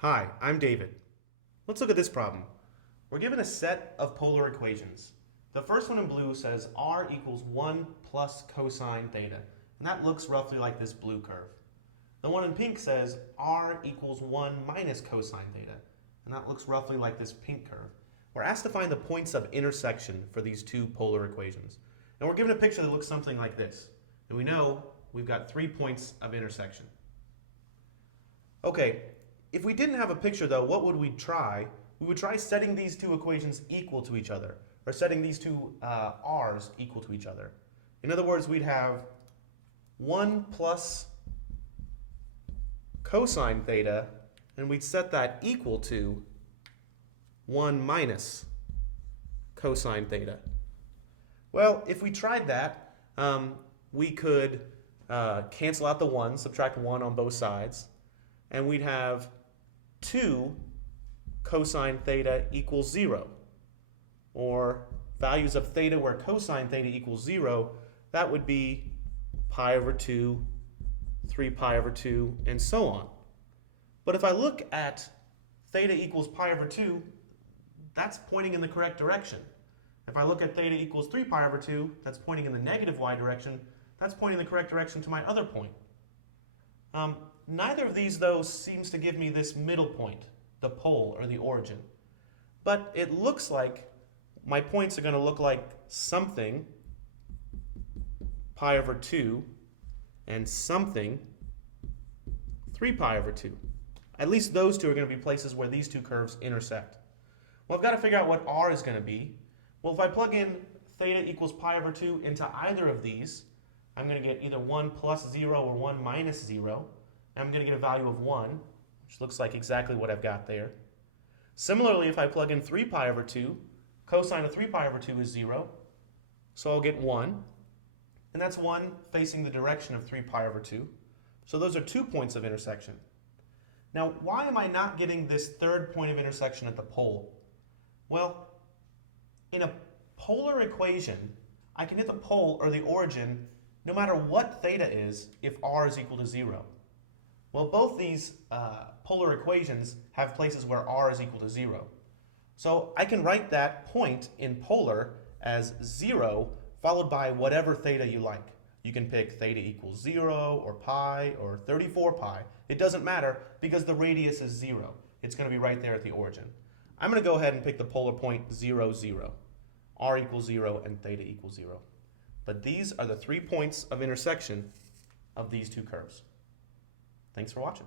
Hi, I'm David. Let's look at this problem. We're given a set of polar equations. The first one in blue says r equals 1 plus cosine theta, and that looks roughly like this blue curve. The one in pink says r equals 1 minus cosine theta, and that looks roughly like this pink curve. We're asked to find the points of intersection for these two polar equations. And we're given a picture that looks something like this. And we know we've got 3 points of intersection. Okay, if we didn't have a picture though, what would we try? We would try setting these two equations equal to each other, or setting these two r's equal to each other. In other words, we'd have 1 plus cosine theta, and we'd set that equal to 1 minus cosine theta. Well, if we tried that, we could cancel out the 1, subtract 1 on both sides, and we'd have 2 cosine theta equals 0. Or values of theta where cosine theta equals 0, that would be pi over 2, 3 pi over 2, and so on. But if I look at theta equals pi over 2, that's pointing in the correct direction. If I look at theta equals 3 pi over 2, that's pointing in the negative y direction. That's pointing in the correct direction to my other point. Neither of these, though, seems to give me this middle point, the pole or the origin. But it looks like my points are going to look like something pi over 2 and something 3 pi over 2. At least those two are going to be places where these two curves intersect. Well, I've got to figure out what r is going to be. Well, if I plug in theta equals pi over 2 into either of these, I'm going to get either 1 plus 0 or 1 minus 0. I'm going to get a value of 1, which looks like exactly what I've got there. Similarly, if I plug in 3 pi over 2, cosine of 3 pi over 2 is 0, so I'll get 1. And that's 1 facing the direction of 3 pi over 2. So those are 2 points of intersection. Now, why am I not getting this third point of intersection at the pole? Well, in a polar equation, I can hit the pole or the origin no matter what theta is if r is equal to 0. Well, both these polar equations have places where r is equal to 0. So I can write that point in polar as 0 followed by whatever theta you like. You can pick theta equals 0 or pi or 34 pi. It doesn't matter because the radius is 0. It's going to be right there at the origin. I'm going to go ahead and pick the polar point 0, 0. R equals 0 and theta equals 0. But these are the 3 points of intersection of these two curves. Thanks for watching.